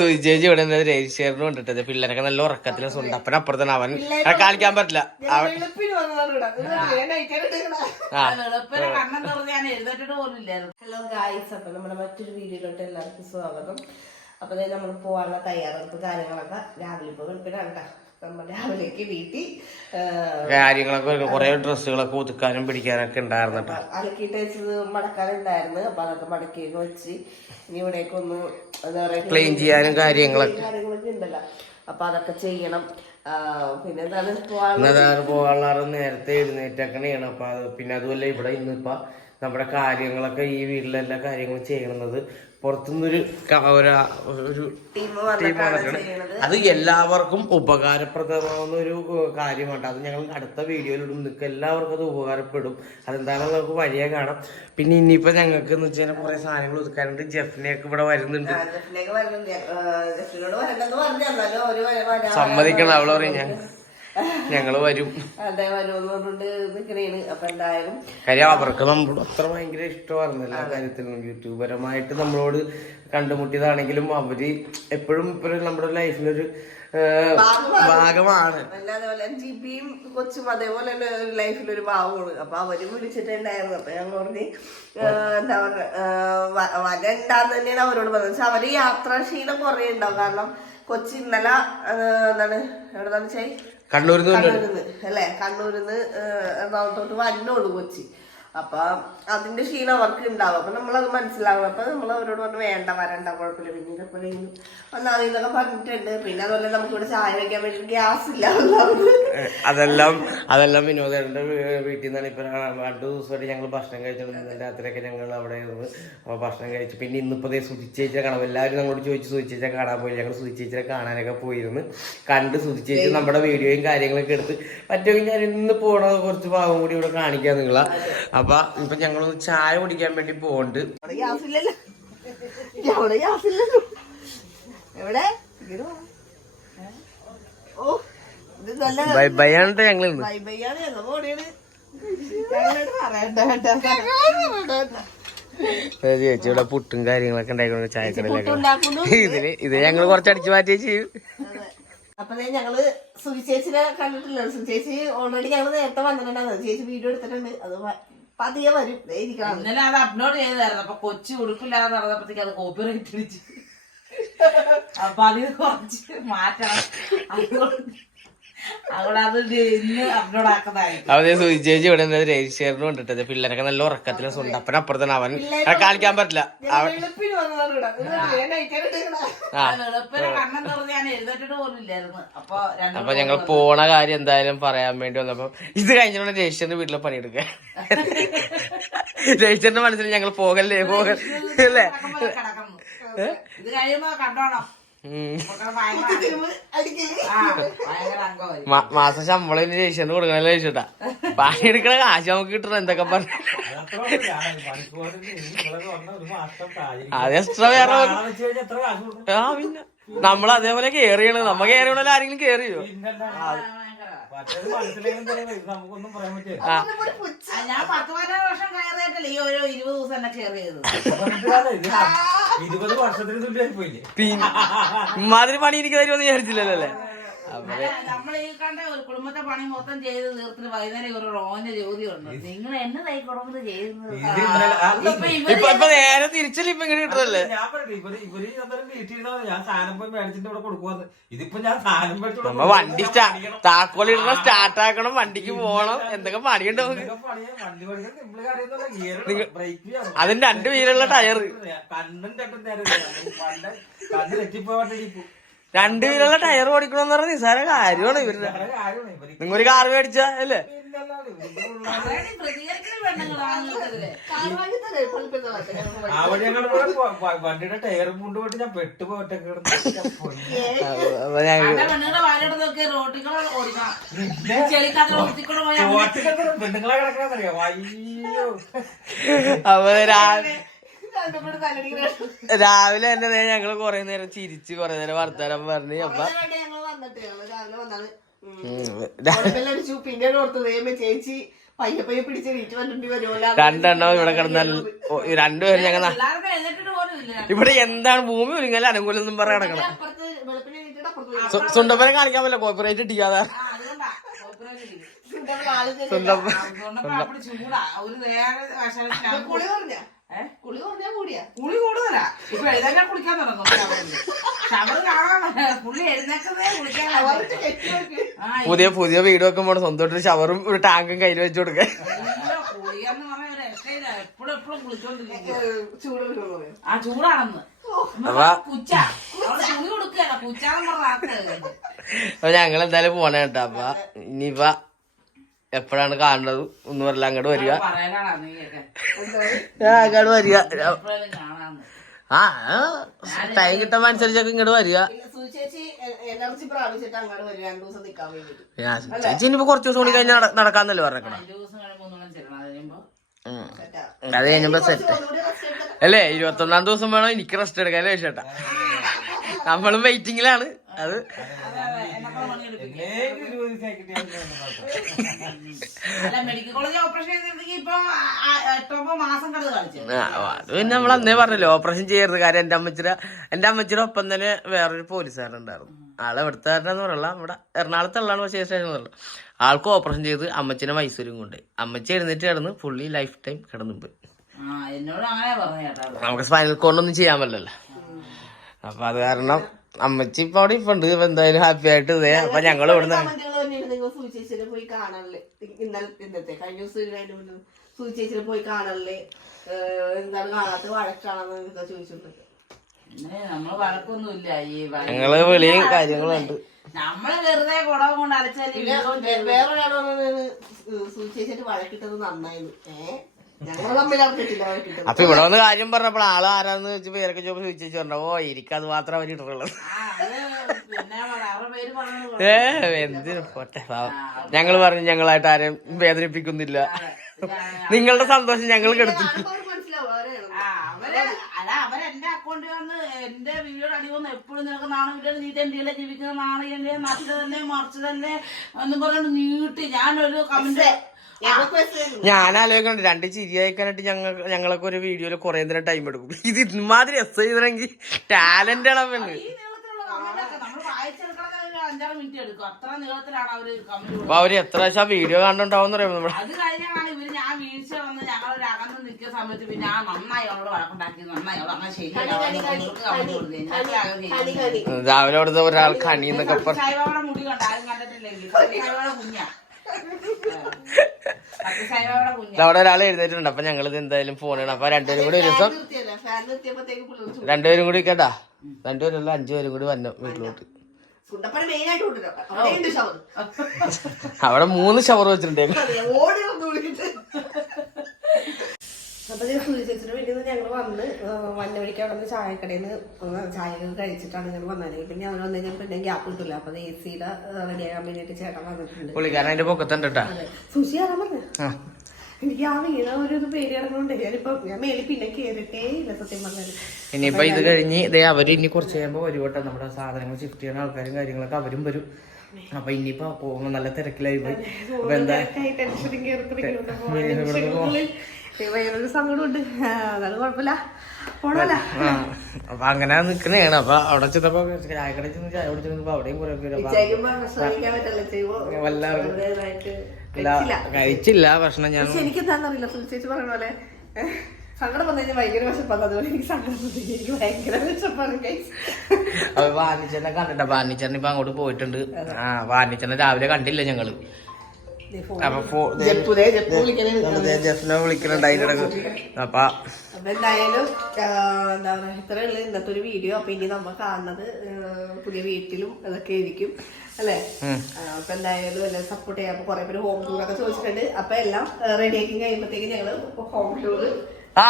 സുചേച്ചി ഇവിടെ രജിസ്റ്ററിന് കൊണ്ടിട്ടത്. പിള്ളേരൊക്കെ നല്ല ഉറക്കത്തിലും സ്വന്തപ്പന അപ്പനപ്പുറത്താണ് അവൻ. അവനെ കാണിക്കാൻ പറ്റില്ല. അവൻ ഹലോ ഗായ്സ് അപ്പൊ നമ്മുടെ മറ്റൊരു വീഡിയോയിലോട്ട് എല്ലാവർക്കും സ്വാഗതം. അപ്പൊ ദേ നമ്മൾ പോകാനുള്ള തയ്യാറെടുപ്പ് കാര്യങ്ങളൊക്കെ രാവിലെ ഇപ്പൊ വെളുപ്പിനാണ് കേട്ടോ നമ്മൾ രാവിലേക്ക് വീട്ടിൽ കാര്യങ്ങളൊക്കെ കുറെ ഡ്രസ്സുകളൊക്കെ ഒതുക്കാനും പിടിക്കാനൊക്കെ ഉണ്ടായിരുന്നു കേട്ടോ അലക്കിയിട്ട് വെച്ചത് മടക്കാനുണ്ടായിരുന്നു അപ്പൊ അതൊക്കെ മടക്കിയൊക്കെ വെച്ച് ഇനി ഇവിടേക്ക് ഒന്ന് എന്താ പറയാ ക്ലീൻ ചെയ്യാനും കാര്യങ്ങളൊക്കെ. കാര്യങ്ങളൊക്കെ ഉണ്ടല്ലോ. അപ്പൊ അതൊക്കെ ചെയ്യണം. പിന്നെ എന്താണ് പോകാനുള്ള നേരത്തെ എഴുന്നേറ്റൊക്കെയാണ് അപ്പൊ അത് പിന്നെ അതുമല്ല ഇവിടെ ഇന്നിപ്പോൾ നമ്മുടെ കാര്യങ്ങളൊക്കെ ഈ വീട്ടിലെല്ലാ കാര്യങ്ങളും ചെയ്യണത് പുറത്തുനിന്നൊരു ഒരു ടീം വന്നിട്ടാണ് അത് എല്ലാവർക്കും ഉപകാരപ്രദമാവുന്ന ഒരു കാര്യമാണ് അത് ഞങ്ങൾ അടുത്ത വീഡിയോയിലൂടെ. നിൽക്കുക നിങ്ങൾക്ക് എല്ലാവർക്കും അത് ഉപകാരപ്പെടും. അതെന്താണെന്ന് നമുക്ക് വഴിയെ കാണാം. പിന്നെ ഇനിയിപ്പോ ഞങ്ങൾക്ക് എന്ന് വെച്ചാൽ കുറെ സാധനങ്ങൾ ഒതുക്കാനുണ്ട്. ജെഫിനെയൊക്കെ ഇവിടെ വരുന്നുണ്ട്. സമ്മതിക്കണം. അവളെ പറയും ഞാൻ. ഞങ്ങൾ വരും. അതെ വരുമെന്ന് പറഞ്ഞിട്ട് അപ്പൊ എന്തായാലും കാര്യം അവർക്ക് നമ്മളോട് അത്ര ഭയങ്കര ഇഷ്ടമായിരുന്നു എല്ലാ കാര്യത്തിലും യൂട്യൂബ് പരമായിട്ട് നമ്മളോട് കണ്ടുമുട്ടിയതാണെങ്കിലും അവർ എപ്പോഴും ഇപ്പൊ നമ്മുടെ ലൈഫിലൊരു ഭാഗമാണ്. ജിബിയും അതേപോലെ ജിബിയും കൊച്ചും അതേപോലെ ലൈഫിലൊരു ഭാഗമാണ്. ലൈഫിൽ ഒരു ഭാവമാണ് അപ്പൊ അവരും വിളിച്ചിട്ടുണ്ടായിരുന്നു. അപ്പൊ ഞാൻ പറഞ്ഞ് എന്താ എന്താ പറയുക വരണ്ടാന്ന് തന്നെയാണ് അവരോട് പറഞ്ഞത്. പക്ഷെ അവർ യാത്രാക്ഷീണം കുറേ ഉണ്ടാവും കാരണം കൊച്ചി ഇന്നലെ എന്താണ് എവിടെ വെച്ചാൽ കണ്ണൂരിൽ നിന്ന് അല്ലേ? കണ്ണൂരിൽ നിന്ന് എറണാകുളത്തോട്ട് വന്നോളൂ കൊച്ചി. അപ്പൊ അതിന്റെ ക്ഷീണം അവർക്ക് ഉണ്ടാവും. അപ്പൊ നമ്മളത് മനസ്സിലാവും. അപ്പൊ നമ്മൾ അവരോട് പറഞ്ഞു വേണ്ട വരണ്ട കുഴപ്പമില്ല. പിന്നീട് എപ്പോഴെങ്കിലും ഒന്നാമത് പറഞ്ഞിട്ടുണ്ട്. പിന്നെ അതുപോലെ നമുക്ക് ഇവിടെ ചായ വെക്കാൻ വേണ്ടി ഗ്യാസ് ഇല്ല അതെല്ലാം അതെല്ലാം വിനോദേട്ടന്റെ വീട്ടിൽ നിന്നാണ് ഇപ്പൊ രണ്ടു ദിവസമായിട്ട് ഞങ്ങൾ ഭക്ഷണം കഴിച്ചിട്ടുണ്ട് രാത്രിയൊക്കെ ഞങ്ങൾ അവിടെ ഇരുന്ന് അപ്പൊ ഭക്ഷണം കഴിച്ചു പിന്നെ ഇന്നിപ്പോ ദേ സുധിച്ചേച്ചിയെ കാണാം എല്ലാവരും നമ്മളോട് ചോദിച്ചു സുധിച്ചേച്ചിയെ കാണാൻ പോയി. ഞങ്ങൾ സുധിച്ചേച്ചിയെ കാണാനൊക്കെ പോയിരുന്നു. കണ്ട് സുധിച്ചേച്ചി നമ്മുടെ വീഡിയോയും കാര്യങ്ങളൊക്കെ എടുത്ത് പറ്റുമെങ്കിൽ ഞാൻ ഇന്ന് പോണ കുറച്ച് ഭാഗം കൂടി ഇവിടെ കാണിക്കാൻ നിങ്ങളാ. അപ്പൊ ഇപ്പൊ ഞങ്ങളൊന്ന് ചായ കുടിക്കാൻ വേണ്ടി പോണ്ട് ബൈ ബൈ ആണ് ഞങ്ങൾ ഞങ്ങൾ ചേച്ചി ഇവിടെ പുട്ടും കാര്യങ്ങളൊക്കെ ഉണ്ടായിക്കൊണ്ട് ചായക്കടയിലൊക്കെ. ഉണ്ടാക്കുന്നു ഇതിൽ ഇത് ഞങ്ങൾ കുറച്ച് അടിച്ചു മാറ്റി ചെയ്യും. അപ്പൊ ഞങ്ങൾ സുചേച്ചിനെ കണ്ടിട്ടില്ല സുചേച്ചി ഓൾറെഡി ഞങ്ങൾ നേരത്തെ വന്നിട്ടുണ്ടായിരുന്നു. ചേച്ചി വീഡിയോ എടുത്തിട്ടുണ്ട്. അത് പതിയെ വരും. ഇന്നലെ അത് അപ്ലോഡ് ചെയ്തായിരുന്നു. അപ്പൊ കൊച്ചു ഉടുപ്പില്ലാതെ നടന്നപ്പോഴത്തേക്ക് അത് കോപ്പി റൈറ്റ് അടിച്ചു. അപ്പൊ അതിന് കുറച്ച് മാറ്റണം. അതുകൊണ്ട് അവനെ സുചേച്ചി ഇവിടെ രജിസ്റ്ററിന് കൊണ്ടിട്ടത്? പിള്ളേരൊക്കെ നല്ല ഉറക്കത്തിലും സ്വന്തപ്പന അപ്പുറത്താണ് അവൻ അവനെ കാണിക്കാൻ പറ്റില്ല. അവൻ അപ്പൊ ഞങ്ങൾ പോണ കാര്യം എന്തായാലും പറയാൻ വേണ്ടി വന്നപ്പോ ഇത് കഴിഞ്ഞോണ്ട് രജിസ്റ്ററിന്റെ വീട്ടിലെ പണിയെടുക്കുക രജിസ്റ്ററിന്റെ മനസ്സിൽ ഞങ്ങൾ പോകല്ലേ പോകല്ലേ അല്ലേ? ഇത് കഴിയുമ്പോ കണ്ടോണം. മാസം ശമ്പളം ഇനി കൊടുക്കണ ലക്ഷ്യട്ടാ പണി എടുക്കണ കാശ് നമുക്ക് കിട്ടണം എന്തൊക്കെ പറഞ്ഞു. അത് എക്സ്ട്രാ വേറെ ആ പിന്നെ. നമ്മൾ അതേപോലെ കേറിയാണ്. നമ്മ കേറിയാണല്ലോ ആരെങ്കിലും കെയർ ഞാൻ പത്ത് പതിനാറ് വർഷം കയറിയിട്ടില്ല. ഈ ഓരോ ഇരുപത് ദിവസം എന്നെ ഇരുപത് വർഷത്തിന് തുല്യമായി പോയില്ലേ ഇമാതിരി പണി എനിക്ക് തരുമെന്ന് വിചാരിച്ചില്ലല്ലോ നമ്മൾ ഈ കണ്ട ഒരു കുടുംബത്തെ പണി മൊത്തം ചെയ്ത് തീർത്തിട്ട് വൈകുന്നേരം ഒരു റോഞ്ഞ ജോലിയുണ്ട് നിങ്ങൾ ചെയ്യുന്നത് നേരെ തിരിച്ചല്ലേ ഇപ്പൊ ഇങ്ങനെ കിട്ടുന്നല്ലേ ഞാൻ പറയട്ടെ ഇവർ ഇവർ വീട്ടിലിരുന്നത് ഞാൻ സാധനം പോയി മേടിച്ചിട്ട് ഇവിടെ കൊടുക്കുവാന്ന്. ഇതിപ്പോ ഞാൻ സാധനം മേടിച്ചു വണ്ടി താക്കോൽ ഇടണം സ്റ്റാർട്ട് ആക്കണം വണ്ടിക്ക് പോണം എന്തൊക്കെ പണിയുണ്ട് അതിന് രണ്ട് വീലുള്ള ടയർ കണ്ണും രണ്ടും നേരം കണ്ണ് തെറ്റിപ്പോയ രണ്ട് വീലുള്ള ടയർ ഓടിക്കണമെന്ന് പറഞ്ഞ നിസാര കാര്യമാണ് ഇവരുടെ. നിങ്ങൊരു ഇവർ. നിങ്ങൾ ഒരു കാർ മേടിച്ച അല്ലേ? വണ്ടിയുടെ ടയർ മുണ്ട് പോയിട്ട് ഞാൻ പെണ്ണുങ്ങളെ കിടക്കണമെന്നറിയാം അയ്യോ അപ്പൊ രാവിലെ തന്നെ ഞങ്ങൾ കൊറേ നേരം ചിരിച്ച് കൊറേ നേരം വർത്താനം പറഞ്ഞു അപ്പൊ രണ്ടെണ്ണം ഇവിടെ കിടന്നാൽ രണ്ടുപേരും ഞങ്ങൾ ഇവിടെ എന്താണ് ഭൂമി ഒരുങ്ങല? അനുകൂലം എന്നും പറഞ്ഞ കിടക്കണം സുണ്ടപ്പനെ കാണിക്കാൻ പറ്റില്ല. കോപ്പറേറ്റ് ഇട്ടിക്കാതെ ചെറിയ- സുണ്ടപ്പ കുളി കുറഞ്ഞ കൂടിയാ കുളി കൂടുതലാ. ഇപ്പൊ എഴുന്നേക്കാൻ കുളിക്കാൻ തുടങ്ങും. കാണാൻ പുള്ളി കുളിക്കാൻ പുതിയ പുതിയ വീട് വെക്കുമ്പോൾ സ്വന്തമായിട്ട് ഷവറും ഒരു ടാങ്കും കയ്യിൽ വെച്ചു കൊടുക്കുക ഇല്ല, കുളിയെന്ന് പറഞ്ഞ ഒരു രക്ഷയില്ല എപ്പോഴും എപ്പോഴും കുളിച്ചോണ്ടിരിക്കും ചൂട് ആ ചൂടാണെന്ന്. തുണി കൊടുക്കുകയല്ല പറഞ്ഞ അപ്പൊ ഞങ്ങൾ എന്തായാലും പോണേട്ടാ കേട്ടോ. അപ്പൊ ഇനിയിപ്പ എപ്പോഴാണ് കാണുന്നത്? ഒന്നും പറയില്ല അങ്ങോട്ട് വരിക. ആ, അങ്ങോട്ട് വരിക. ആ ടൈം കിട്ടുമ്പോ അനുസരിച്ചൊക്കെ ഇങ്ങോട്ട് വരിക. ഞാൻ ചേച്ചി ഇനിയിപ്പോ കുറച്ച് ദിവസം കൂടി കഴിഞ്ഞാൽ നടക്കാന്നല്ലേ പറഞ്ഞേക്കണം. അത്. കഴിഞ്ഞപ്പോ സെറ്റ് അല്ലേ ഇരുപത്തൊന്നാം ദിവസം വേണം എനിക്ക് റെസ്റ്റ് എടുക്കാൻ ചേട്ടാ? നമ്മളും വെയിറ്റിംഗിലാണ് അത് അതെ പിന്നെ നമ്മൾ അന്നേ പറഞ്ഞല്ലോ ഓപ്പറേഷൻ ചെയ്യരുത്. കാര്യം എന്റെ അമ്മച്ചിര എന്റെ അമ്മച്ചിയുടെ ഒപ്പം തന്നെ വേറൊരു പോലീസുകാരുണ്ടായിരുന്നു ആളെ എവിടുത്തെ കാരനെന്ന് പറയല്ല. നമ്മുടെ എറണാകുളത്തുള്ളതാണ് പക്ഷേ സ്റ്റേഷൻ ആൾക്ക് ഓപ്പറേഷൻ ചെയ്ത് അമ്മച്ചിനെ മൈസൂരും കൊണ്ടുപോയി. അമ്മച്ചി എഴുന്നേറ്റ് കിടന്ന് പുള്ളി ലൈഫ് ടൈം കിടന്നു പോയി. നമുക്ക് സ്പൈനൽ കോഡൊന്നും ചെയ്യാൻ പറ്റില്ലല്ലോ. അപ്പൊ അത് കാരണം അമ്മച്ചി ഇപ്പൊ അവിടെ ഇപ്പൊ ഉണ്ട് ഇപ്പൊ എന്തായാലും ഹാപ്പി ആയിട്ട് ഇതേ അപ്പൊ ഞങ്ങൾ ഇവിടുന്ന് പോയി കാണാനല്ലേ ഇന്നലെ ഇന്നത്തെ കഴിഞ്ഞ ദിവസം പോയി കാണാനല്ലേ എന്താണ് കാണാത്ത വഴക്കാണെന്ന് ചോദിച്ചിട്ടുണ്ട്. ഞങ്ങൾ വിളിയും കാര്യങ്ങളുണ്ട്. നമ്മൾ വെറുതെ കുടവ് കൊണ്ട് അലച്ചാൽ വേ- വേറൊരാൾ പറഞ്ഞത് സൂചിച്ചേച്ചിട്ട് വഴക്കിട്ടത് നന്നായിരുന്നു. ഏഹ് അപ്പൊ ഇവിടെ വന്ന് കാര്യം പറഞ്ഞപ്പോൾ ആൾ ആരാന്ന് വെച്ച് പേരൊക്കെ ചോദിച്ചു ചോദിച്ചു പറഞ്ഞു ഓ എനിക്കത് മാത്രം അവർ ഇട്ടുള്ളത് ഏ എന്തിനു പോട്ടെ ഞങ്ങൾ പറഞ്ഞു ഞങ്ങളായിട്ട് ആരെയും വേദനിപ്പിക്കുന്നില്ല. നിങ്ങളുടെ സന്തോഷം ഞങ്ങൾ കെടുത്തു അവർ അവർ എന്റെ അക്കൗണ്ട് വന്ന് എന്റെ വീഡിയോ അടി വന്ന് എപ്പോഴും നിനക്ക് നാണമില്ല നീ തെണ്ടിയല്ലേ ജീവിക്കുന്ന തന്നെ മറിച്ച് തന്നെ എന്നും പറഞ്ഞു നീട്ടി. ഞാനൊരു കമന്റ് ഞാൻ ആലോചിക്കണ്ട രണ്ട് ചിരി അയക്കാനായിട്ട് ഞങ്ങൾ ഞങ്ങളൊക്കെ ഒരു വീഡിയോയിൽ കുറെ നേരം ടൈം എടുക്കും. ഇത് ഇമാതിരി എസ് ചെയ്തെങ്കിൽ ടാലന്റ് ആണ് ഈ നീളത്തിലുള്ള കമന്റ് നമ്മൾ വായിച്ചെടുക്കണമെങ്കിൽ ഒരു അഞ്ചാറ് മിനിറ്റ് എടുക്കും. അത്ര നീളത്തിലാണ് അവർ കമന്റ് അപ്പൊ അവർ എത്ര പ്രാവശ്യം ആ വീഡിയോ കണ്ടുണ്ടാവും നമ്മൾ? അത് കഴിഞ്ഞാണ് ഇവർ ഞാൻ വീഴ്ച വന്ന് ഞങ്ങളൊരു അകന്ന് നിൽക്കുന്ന സമയത്ത് പിന്നെ ആ നന്നായി അവളോട് വഴക്കുണ്ടാക്കി നന്നായി അവൾ അങ്ങനെ ശരിയല്ല. രാവിലെ അവിടുത്തെ ഒരാൾ കണി എന്നൊക്കെ പറഞ്ഞു മുടി കണ്ടിട്ടില്ലെങ്കിൽ കുഞ്ഞാ. അവിടെ ഒരാൾ എഴുന്നേറ്റിട്ടുണ്ട്. അപ്പൊ ഞങ്ങൾ ഇത് എന്തായാലും ഫോണാണ് അപ്പൊ രണ്ടുപേരും കൂടി ഒരു ദിവസം രണ്ടുപേരും കൂടി കേട്ടാ രണ്ടുപേരല്ല അഞ്ചുപേരും കൂടി വന്നു വീട്ടിലോട്ട്. അവിടെ മൂന്ന് ഷവർ വെച്ചിട്ടുണ്ട് ഓടി വന്ന് വിളിച്ചിട്ട് അപ്പൊ ഞാൻ സൂചിച്ചിട്ട് വീട്ടിൽ നിന്ന് ഞങ്ങൾ വന്ന് വന്ന വഴിക്ക് അവിടെ നിന്ന് ചായക്കടയിൽ നിന്ന് ചായ ഒക്കെ കഴിച്ചിട്ടാണ് ഞങ്ങൾ വന്നത്. പിന്നെ അവൻ വന്നു കഴിഞ്ഞാൽ പിന്നെ ഗ്യാപ്പ് കിട്ടില്ല അപ്പൊ എ സിയുടെ റെഡിയാകാൻ വേണ്ടിയിട്ട് ചേട്ടൻ വന്നിട്ടുണ്ട്. പുള്ളിക്കാരൻ അതിന്റെ പൊക്കത്തുണ്ട് കേട്ടാ. സുശി ആരാ പറഞ്ഞ? എനിക്ക് ആ വീണ ഒരു പേര് ഇറങ്ങുന്നുണ്ട് ഞാനിപ്പോ ഞാൻ മേലിൽ പിന്നെ കേറിട്ടേ ഇല്ല സത്യം പറഞ്ഞത് ഇനിയിപ്പോ ഇത് കഴിഞ്ഞ് ഇതേ അവർ ഇനി കുറച്ച് കഴിയുമ്പോ വരും കേട്ടോ നമ്മുടെ സാധനങ്ങൾ ഷിഫ്റ്റ് ചെയ്യുന്ന ആൾക്കാരും കാര്യങ്ങളൊക്കെ അവരും വരും. അപ്പൊ ഇനിയിപ്പോ പോകുമ്പോ നല്ല തിരക്കിലായി പോയി അപ്പൊ എന്താ വേറൊരു സങ്കടമുണ്ട്. അതാണ് കുഴപ്പമില്ല. അപ്പൊ അങ്ങനെ നിക്കണേണ്. അപ്പൊ അവിടെ ചെന്നപ്പോ ചായക്കട ചെന്ന് ചായ കുടിച്ചപ്പോ അവിടെയും കുറെ പേര് വല്ലാതെ കഴിച്ചില്ല. ഭക്ഷണം ഞാൻ. എനിക്ക് എന്താണെന്നറിയില്ല ചേച്ചി പറഞ്ഞ പോലെ. സങ്കടം വന്നു കഴിഞ്ഞാൽ ഭയങ്കര വിശപ്പാണ്. അതുപോലെ എനിക്ക് സങ്കടം വന്നു കഴിഞ്ഞാൽ എനിക്ക് ഭയങ്കര വിശപ്പാണ് guys. അപ്പൊ വാണിച്ചനെ കണ്ടിട്ടാ. വാണിച്ചൻ ഇപ്പൊ അങ്ങോട്ട് പോയിട്ടുണ്ട്. ആ വാനിച്ചനെ രാവിലെ കണ്ടില്ല ഞങ്ങൾ. അപ്പൊ ഫോ- വിളിക്കണുണ്ടായിട്ട് അപ്പൊ. എന്തായാലും എന്താ പറയാ ഇത്രേ ഉള്ളു ഇന്നത്തെ ഒരു വീഡിയോ. അപ്പൊ ഇനി നമ്മ കാണുന്നത് പുതിയ വീട്ടിലും അതൊക്കെ ആയിരിക്കും. അല്ലെ. അപ്പൊ എന്തായാലും എല്ലാം സപ്പോർട്ട് ചെയ്യാം. കൊറേ പേര് ഹോം ടൂർ ഒക്കെ ചോദിച്ചിട്ടുണ്ട്. അപ്പൊ എല്ലാം റെഡി ആക്കി കഴിയുമ്പോഴത്തേക്ക് ഞങ്ങൾ ഹോം ടൂർ ആ